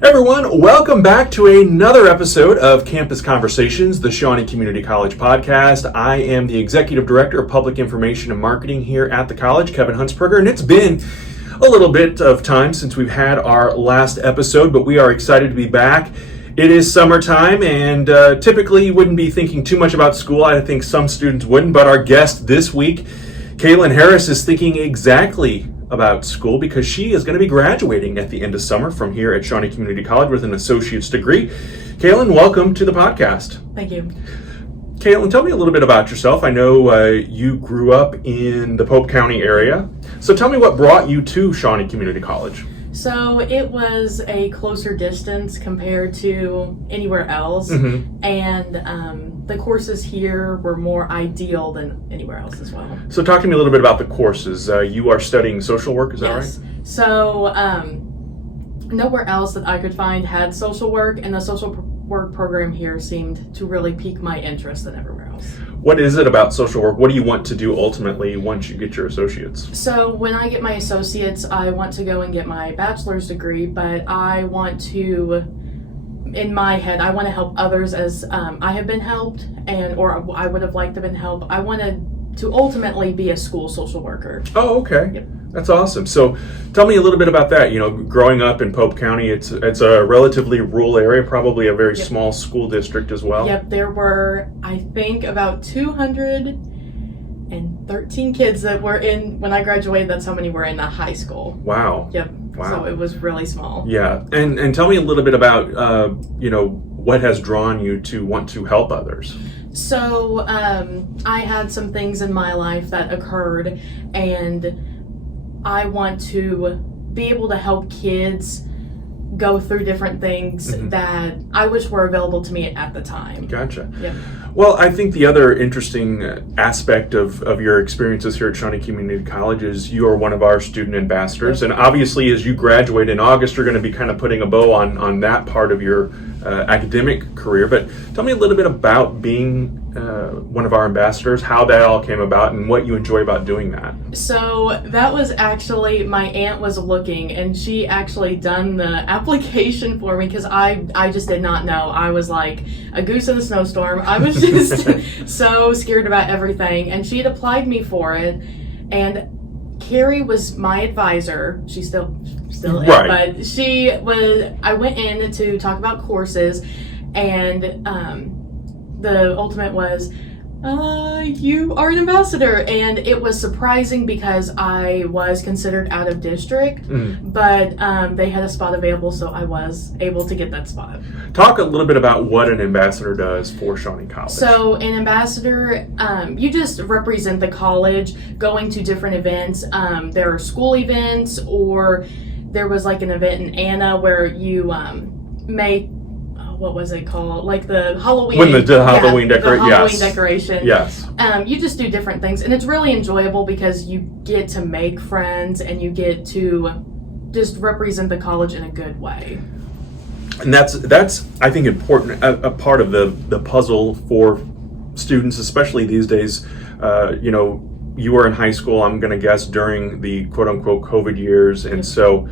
Everyone, welcome back to another episode of Campus Conversations, the Shawnee Community College podcast. I am the Executive Director of Public Information and Marketing here at the college, Kevin Huntsberger, and it's been a little bit of time since we've had our last episode, but we are excited to be back. It is summertime, and typically you wouldn't be thinking too much about school. I think some students wouldn't, but our guest this week, Kaylynn Harris, is thinking exactly about school because she is going to be graduating at the end of summer from here at Shawnee Community College with an associate's degree. Kaylynn, welcome to the podcast. Thank you. Kaylynn, tell me a little bit about yourself. I know you grew up in the Pope County area, so tell me what brought you to Shawnee Community College. So it was a closer distance compared to anywhere else, and the courses here were more ideal than anywhere else as well. So talk to me a little bit about the courses. You are studying social work, is that right? Yes. So nowhere else that I could find had social work, and the social work program here seemed to really pique my interest than everywhere else. What is it about social work? What do you want to do ultimately once you get your associates? So when I get my associates, I want to go and get my bachelor's degree, but I want to, in my head, I want to help others as I have been helped, or I would have liked to have been helped. I wanted to ultimately be a school social worker. Oh, okay. Yep. That's awesome. So tell me a little bit about that. You know, growing up in Pope County, it's a relatively rural area, probably a very small school district as well. Yep, there were, I think, about 213 kids that were in, when I graduated, that's how many were in the high school. Wow. Yep. Wow. So it was really small. Yeah. And tell me a little bit about, what has drawn you to want to help others? So I had some things in my life that occurred, and I want to be able to help kids go through different things that I wish were available to me at the time. Gotcha. Yep. Well, I think the other interesting aspect of your experiences here at Shawnee Community College is you are one of our student ambassadors. And obviously, as you graduate in August, you're going to be kind of putting a bow on that part of your academic career. But tell me a little bit about being one of our ambassadors, how that all came about, and what you enjoy about doing that. So that was actually, my aunt was looking, and she actually done the application for me because I just did not know. I was like a goose in a snowstorm. I was just so scared about everything, and she had applied me for it, and Carrie was my advisor. She's still right. But she was, I went in to talk about courses, and the ultimate was, you are an ambassador. And it was surprising because I was considered out of district, but they had a spot available, so I was able to get that spot. Talk a little bit about what an ambassador does for Shawnee College. So an ambassador, you just represent the college going to different events. There are school events, or there was like an event in Anna where you make, what was it called? Like the Halloween. When the Halloween decoration. The Halloween decoration. Yes. You just do different things, and it's really enjoyable because you get to make friends and you get to just represent the college in a good way. And that's I think important, a part of the puzzle for students, especially these days. You were in high school, I'm going to guess, during the quote-unquote COVID years, and so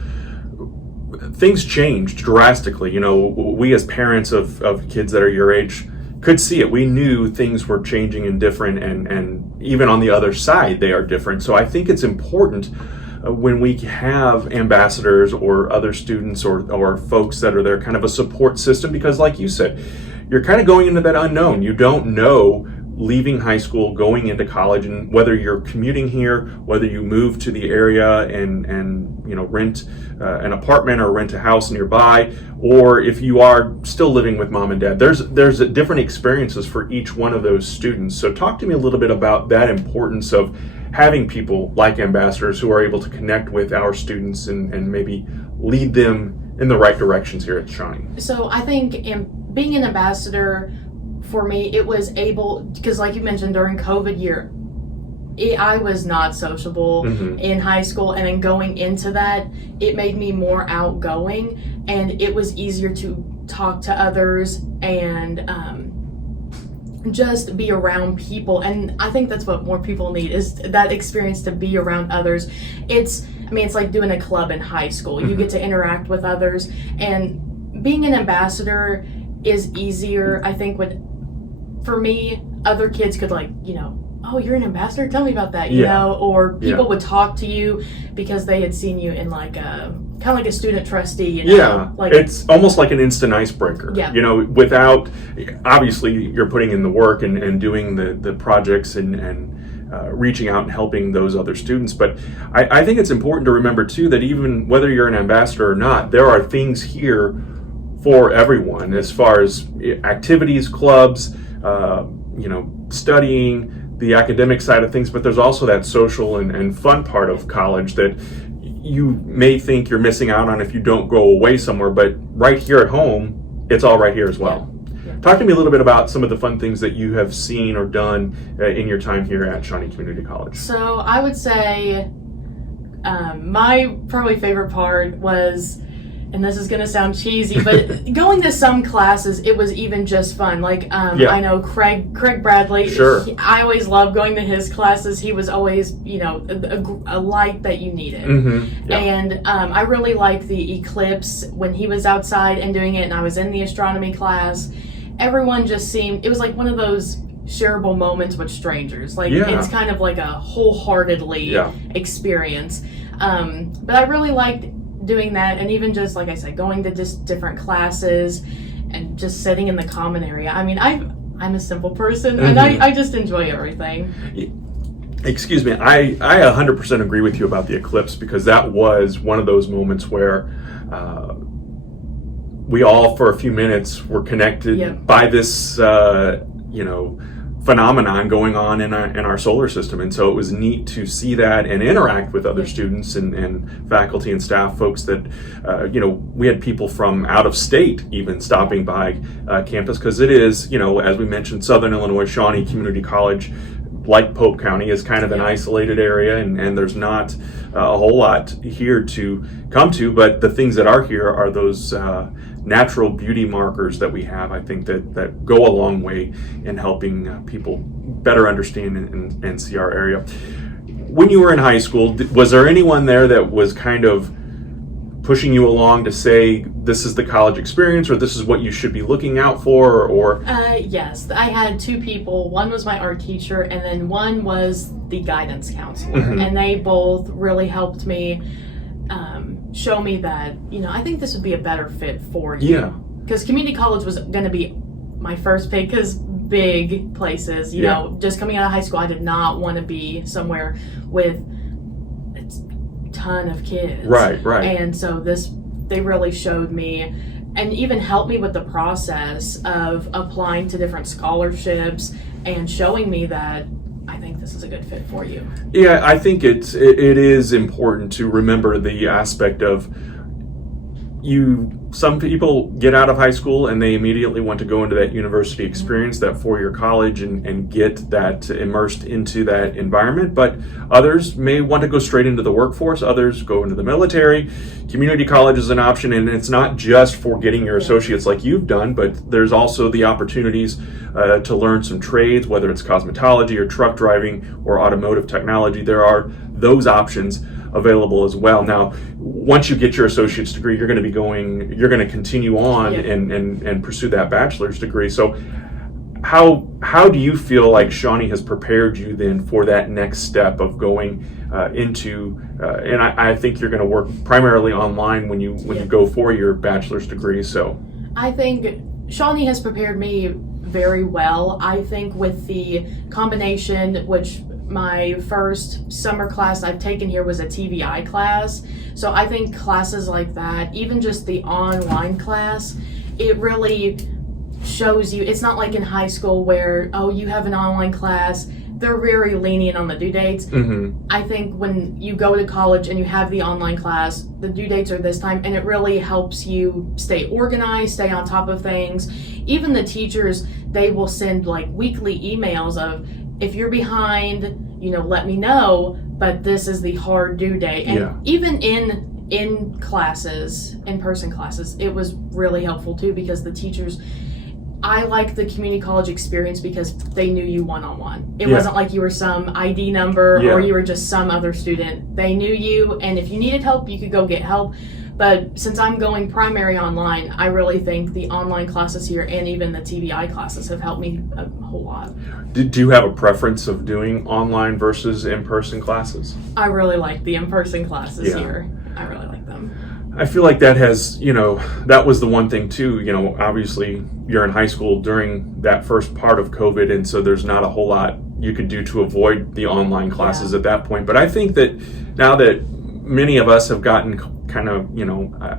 things changed drastically. You know, we as parents of kids that are your age could see it. We knew things were changing and different, and even on the other side, they are different. So I think it's important when we have ambassadors or other students or folks that are there, kind of a support system, because like you said, you're kind of going into that unknown. You don't know, leaving high school, going into college, and whether you're commuting here, whether you move to the area and rent an apartment or rent a house nearby, or if you are still living with mom and dad. There's different experiences for each one of those students. So talk to me a little bit about that importance of having people like ambassadors who are able to connect with our students and maybe lead them in the right directions here at Shawnee. So I think being an ambassador, for me, it was able, because like you mentioned, during COVID year, I was not sociable in high school, and then going into that, it made me more outgoing, and it was easier to talk to others and just be around people. And I think that's what more people need, is that experience to be around others. It's like doing a club in high school. You get to interact with others, and being an ambassador is easier. I think for me, other kids could oh, you're an ambassador? Tell me about that, you know? Or people would talk to you because they had seen you in kind of like a student trustee, you know? Yeah, it's almost like an instant icebreaker. Yeah. You know, without, obviously you're putting in the work and doing the projects and reaching out and helping those other students. But I think it's important to remember too that even whether you're an ambassador or not, there are things here for everyone as far as activities, clubs, studying, the academic side of things, but there's also that social and fun part of college that you may think you're missing out on if you don't go away somewhere, but right here at home, it's all right here as well. Yeah. Talk to me a little bit about some of the fun things that you have seen or done in your time here at Shawnee Community College. So I would say my probably favorite part was, and this is going to sound cheesy, but going to some classes, it was even just fun. I know Craig Bradley. Sure. I always loved going to his classes. He was always, a light that you needed. Mm-hmm. Yeah. And I really liked the eclipse when he was outside and doing it, and I was in the astronomy class. Everyone just seemed, it was like one of those shareable moments with strangers. It's kind of like a wholeheartedly experience. But I really liked doing that, and even just like I said, going to just different classes and just sitting in the common area. I mean, I'm a simple person, and I just enjoy everything. Excuse me, I 100% agree with you about the eclipse, because that was one of those moments where we all for a few minutes were connected by this phenomenon going on in our solar system. And so it was neat to see that and interact with other students and faculty and staff folks that, we had people from out of state even stopping by campus, because it is, as we mentioned, Southern Illinois, Shawnee Community College, like Pope County, is kind of an isolated area, and there's not a whole lot here to come to, but the things that are here are those natural beauty markers that we have. I think that go a long way in helping people better understand and see our area. When you were in high school, was there anyone there that was kind of pushing you along to say this is the college experience, or this is what you should be looking out for? Or yes, I had two people. One was my art teacher, and then one was the guidance counselor. And they both really helped me show me that, I think this would be a better fit for you. Yeah. Because community college was going to be my first pick, because big places, just coming out of high school, I did not want to be somewhere with a ton of kids. Right. And so they really showed me and even helped me with the process of applying to different scholarships and showing me that I think this is a good fit for you. Yeah, I think it is important to remember the aspect of some people get out of high school and they immediately want to go into that university experience, that four-year college, and get that immersed into that environment. But others may want to go straight into the workforce. Others go into the military. Community college is an option, and it's not just for getting your associates like you've done, but there's also the opportunities to learn some trades, whether it's cosmetology or truck driving or automotive technology. There are those options available as well. Now, once you get your associate's degree, you're going to continue on and pursue that bachelor's degree. So how do you feel like Shawnee has prepared you then for that next step of going into, and I think you're going to work primarily online when you go for your bachelor's degree. So I think Shawnee has prepared me very well. I think with the combination, which my first summer class I've taken here was a TVI class. So I think classes like that, even just the online class, it really shows you, it's not like in high school where, you have an online class, they're very lenient on the due dates. I think when you go to college and you have the online class, the due dates are this time, and it really helps you stay organized, stay on top of things. Even the teachers, they will send weekly emails of, if you're behind, let me know, but this is the hard due date. And even in classes, in-person classes, it was really helpful too, because the teachers, I like the community college experience because they knew you one-on-one. It wasn't like you were some ID number or you were just some other student. They knew you, and if you needed help, you could go get help. But since I'm going primary online, I really think the online classes here and even the TVI classes have helped me a whole lot. Do you have a preference of doing online versus in-person classes? I really like the in-person classes Yeah. here. I really like them. I feel like that has, that was the one thing too, obviously you're in high school during that first part of COVID, and so there's not a whole lot you could do to avoid the online classes at that point. But I think that now that many of us have gotten kind of,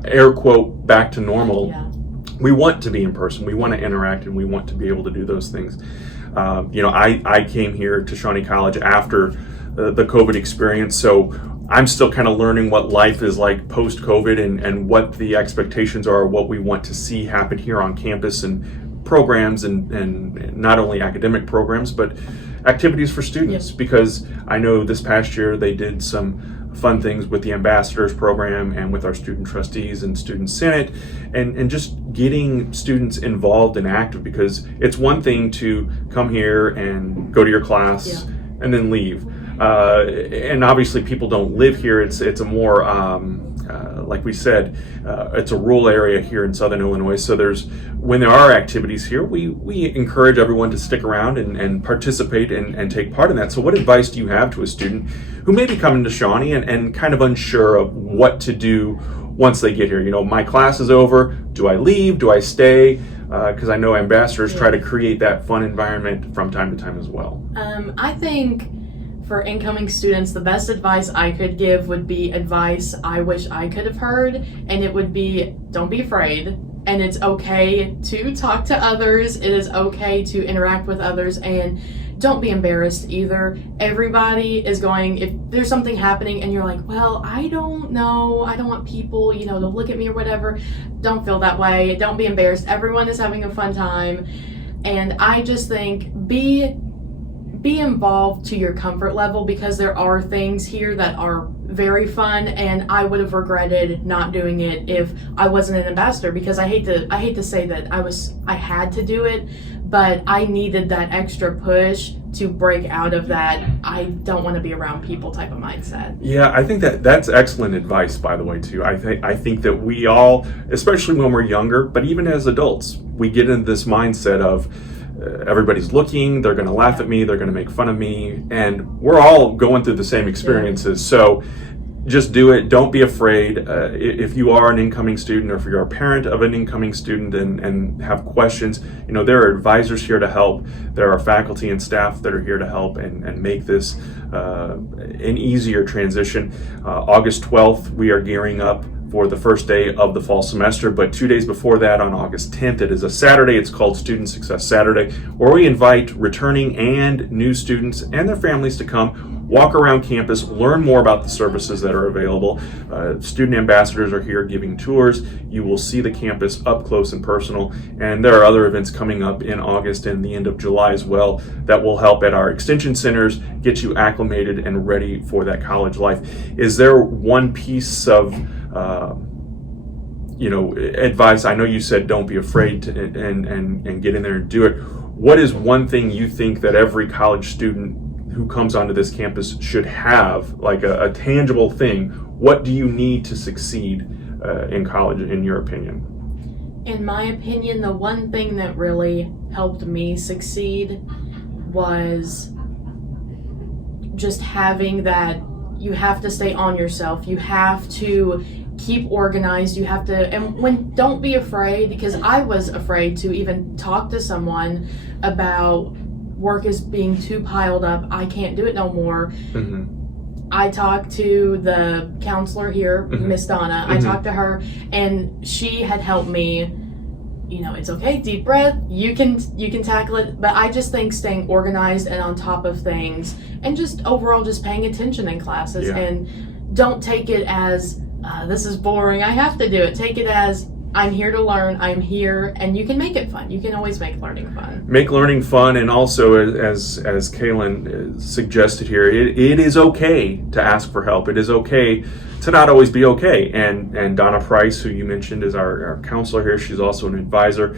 air quote, back to normal, we want to be in person, we want to interact, and we want to be able to do those things. I came here to Shawnee College after the COVID experience, so I'm still kind of learning what life is like post-COVID and what the expectations are, what we want to see happen here on campus, and programs and not only academic programs, but activities for students. Because I know this past year they did some fun things with the ambassadors program and with our student trustees and student senate, and just getting students involved and active, because it's one thing to come here and go to your class and then leave. And obviously people don't live here. It's a more, like we said, it's a rural area here in Southern Illinois. So when there are activities here, we encourage everyone to stick around and participate and take part in that. So what advice do you have to a student who may be coming to Shawnee and kind of unsure of what to do once they get here? My class is over. Do I leave? Do I stay? Because I know ambassadors try to create that fun environment from time to time as well. I think for incoming students, the best advice I could give would be advice I wish I could have heard, and it would be, don't be afraid, and it's okay to talk to others, it is okay to interact with others, and don't be embarrassed either. Everybody is going, if there's something happening and you're like, well, I don't know, I don't want people, to look at me or whatever, don't feel that way, don't be embarrassed. Everyone is having a fun time, and I just think be involved to your comfort level, because there are things here that are very fun, and I would have regretted not doing it if I wasn't an ambassador, because I hate to say that I had to do it, but I needed that extra push to break out of that I don't want to be around people type of mindset. Yeah, I think that's excellent advice, by the way, too. I think that we all, especially when we're younger, but even as adults, we get into this mindset of everybody's looking, they're going to laugh at me, they're going to make fun of me, and we're all going through the same experiences. So just do it. Don't be afraid. If you are an incoming student, or if you're a parent of an incoming student and have questions, there are advisors here to help. There are faculty and staff that are here to help and make this an easier transition. August 12th, we are gearing up for the first day of the fall semester, but 2 days before that, on August 10th, it is a Saturday. It's called Student Success Saturday, where we invite returning and new students and their families to come walk around campus, learn more about the services that are available. Student ambassadors are here giving tours. You will see the campus up close and personal, and there are other events coming up in August and the end of July as well that will help at our extension centers get you acclimated and ready for that college life. Is there one piece of advice? I know you said don't be afraid to, and get in there and do it. What is one thing you think that every college student who comes onto this campus should have, like a tangible thing? What do you need to succeed in college, in your opinion? In my opinion, the one thing that really helped me succeed was just having that you have to stay on yourself. You have to keep organized. You have to, and don't be afraid, because I was afraid to even talk to someone about work is being too piled up. I can't do it no more. Mm-hmm. I talked to the counselor here, Miss Donna. I talked to her, and she had helped me. It's okay, deep breath, you can tackle it. But I just think staying organized and on top of things, and just overall just paying attention in classes, and don't take it as this is boring, I have to do it. Take it as I'm here to learn, I'm here, and you can make it fun. You can always make learning fun. Make learning fun, and also, as Kaylynn suggested here, it is okay to ask for help. It is okay to not always be okay. And Donna Price, who you mentioned is our counselor here, she's also an advisor.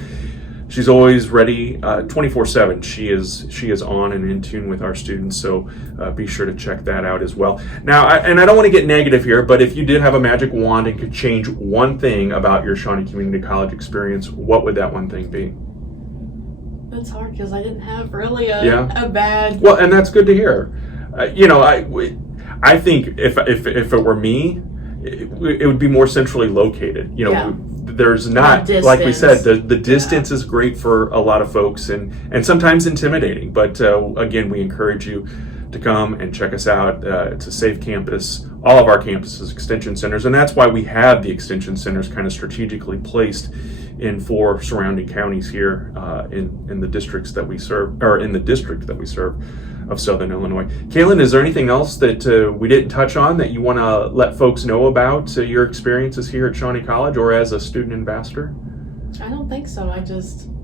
she's always ready, 24/7. She is on and in tune with our students, so be sure to check that out as well. Now, I don't want to get negative here, but if you did have a magic wand and could change one thing about your Shawnee Community College experience, what would that one thing be? That's hard because I didn't have really a bad. Well, and that's good to hear. I think if it were me, it would be more centrally located. There's not, like we said, the distance is great for a lot of folks and sometimes intimidating. But again, we encourage you to come and check us out. It's a safe campus. All of our campuses, extension centers, and that's why we have the extension centers kind of strategically placed in 4 surrounding counties here in the districts that we serve, or in the district that we serve of Southern Illinois. Kaylynn, is there anything else that we didn't touch on that you want to let folks know about your experiences here at Shawnee College or as a student ambassador? I don't think so.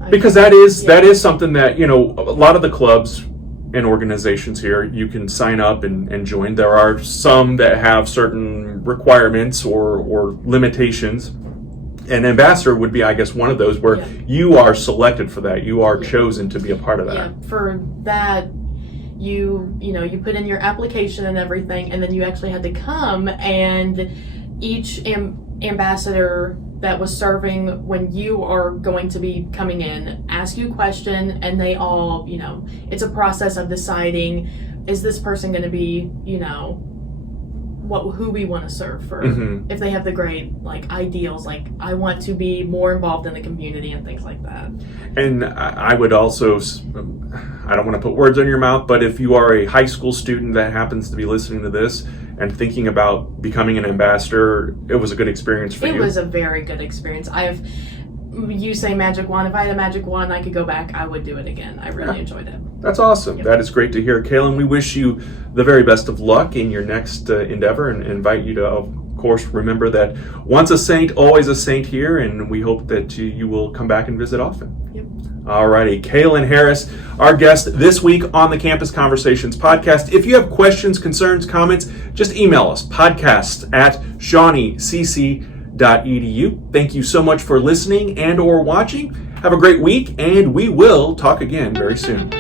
Because that is something that, a lot of the clubs and organizations here, you can sign up and join. There are some that have certain requirements or limitations. An ambassador would be, I guess, one of those where you are selected for that. You are chosen to be a part of that. Yeah, for that, you put in your application and everything, and then you actually had to come, and each ambassador that was serving when you are going to be coming in ask you a question, and they all, it's a process of deciding, is this person going to be, who we want to serve for, if they have the great ideals, I want to be more involved in the community and things like that. And I would also, I don't want to put words in your mouth, but if you are a high school student that happens to be listening to this and thinking about becoming an ambassador, it was a good experience for you. It was a very good experience. You say magic wand. If I had a magic wand, I could go back, I would do it again. I really enjoyed it. That's awesome. That is great to hear. Kaylynn, we wish you the very best of luck in your next endeavor and invite you to, of course, remember that once a saint, always a saint here, and we hope that you will come back and visit often. Yep. Alrighty, Kaylynn Harris, our guest this week on the Campus Conversations podcast. If you have questions, concerns, comments, just email us, podcast@shawneecc.edu. Thank you so much for listening and or watching. Have a great week, and we will talk again very soon.